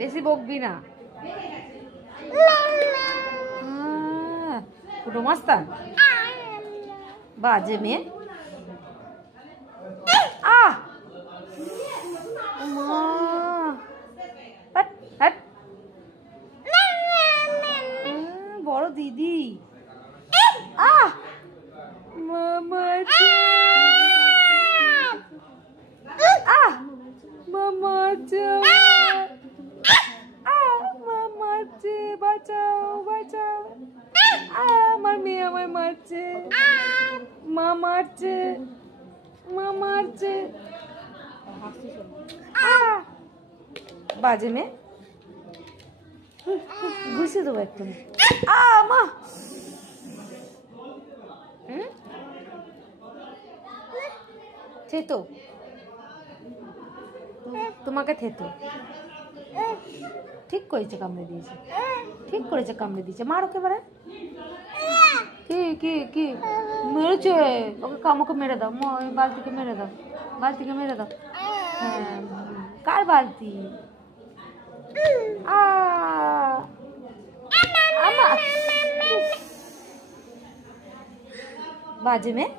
বেশি বকবি না। ছোটো মাস্তান বাজে মেয়ে। বড় দিদি মামা মামা মামা বাঁচাও বাঁচাও, আমার মেয়ে আমায় মারছে, মা মারছে, মা মারছে। বাজে মেয়ে, ঘুষে দেবো একটু। মা থেতো, তোমাকে থেতো। ঠিক করেছে, কামড়ে দিয়েছে, ঠিক করেছে, কামড়ে দিয়েছে। মারো একেবারে। কি কি কি মেরেছে? ওকে কামুকে মেরে দাও, বালতিকে মেরে দাও, বালতিকে মেরে দাও। হ্যাঁ, কার বালতি? বাজে মেয়ে।